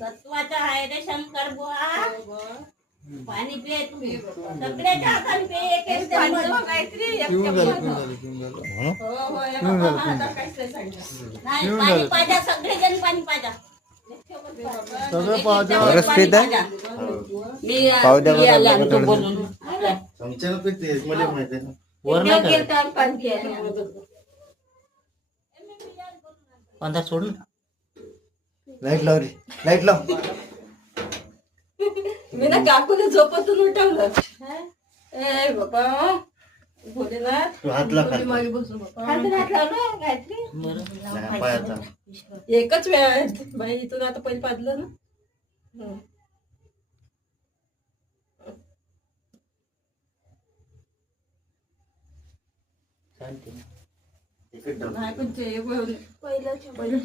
सत्वाचा आहे रे शंकर बुवा. पाणी पे तू सगळ्याच्या हाताने पे एक एक काहीतरी नाही पाणी पाजा सगळेजण पाणी पाजा सगळं पाजा मी बोलून अंधार सोडून लाईट लाव रे लाईट लाव मी ना काकूने झोपतून उठवलं ए बाबा भोलेनाथ मागे बसून एकच वेळ बाई इथून आता पहिले पाजलं ना नाही पण ते पहिलं